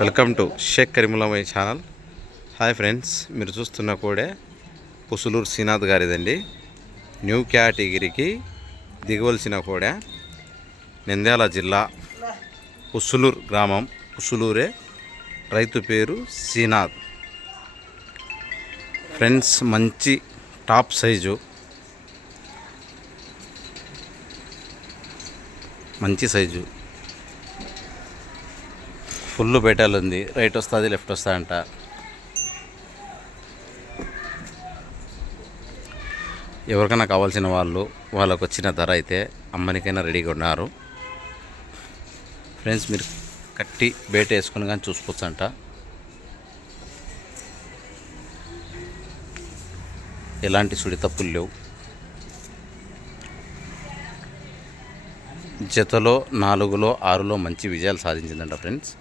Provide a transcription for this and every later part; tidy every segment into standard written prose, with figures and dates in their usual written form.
Welcome to Sheikh Karimullah channel. Hi friends, మీరు చూస్తున్న కోడే పుసులూరు శ్రీనాథ్ గారిదండి. న్యూ కేటగిరీకి దిగవలసిన కోడే నంద్యాల జిల్లా పుసులూరు గ్రామం. పుసులూరే, రైతు పేరు శ్రీనాథ్. ఫ్రెండ్స్, మంచి టాప్ సైజు, మంచి సైజు, ఫుల్ బెటాలు ఉంది. రైట్ వస్తుంది, లెఫ్ట్ వస్తుందంట. ఎవరికైనా కావాల్సిన వాళ్ళకు వచ్చిన ధర అయితే అమ్మనికైనా రెడీగా ఉన్నారు. ఫ్రెండ్స్, మీరు కట్టి బేట వేసుకుని కానీ చూసుకోవచ్చంట. ఎలాంటి సుడి తప్పులు లేవు. జతలో 4లో 6లో మంచి విజయాలు సాధించిందంట. ఫ్రెండ్స్,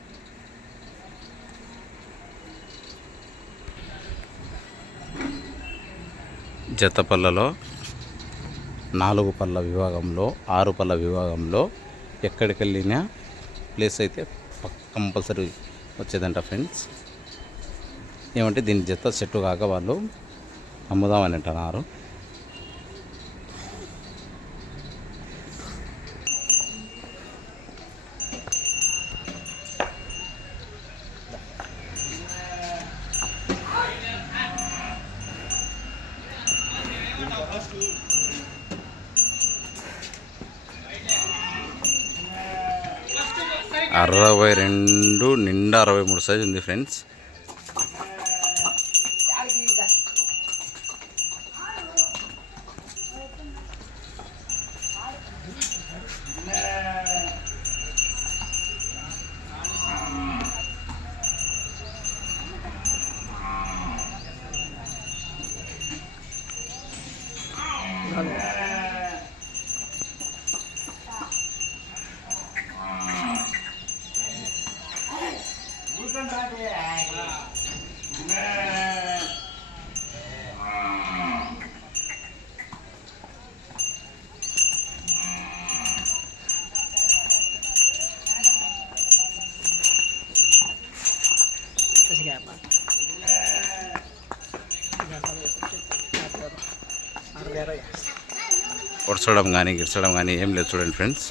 జత పళ్ళలో 4 పళ్ళ విభాగంలో 6 పళ్ళ విభాగంలో ఎక్కడికి వెళ్ళినా ప్లేస్ అయితే కంపల్సరీ వచ్చేదంట. ఫ్రెండ్స్, ఏమంటే దీని జత చెట్టు కాక వాళ్ళు అమ్ముదామని అంటున్నారు. అరవై 62 నిండా 63 సైజు ఉంది. ఫ్రెండ్స్, పొడచడం కానీ గిర్చడం కానీ ఏం లేదు. చూడండి ఫ్రెండ్స్,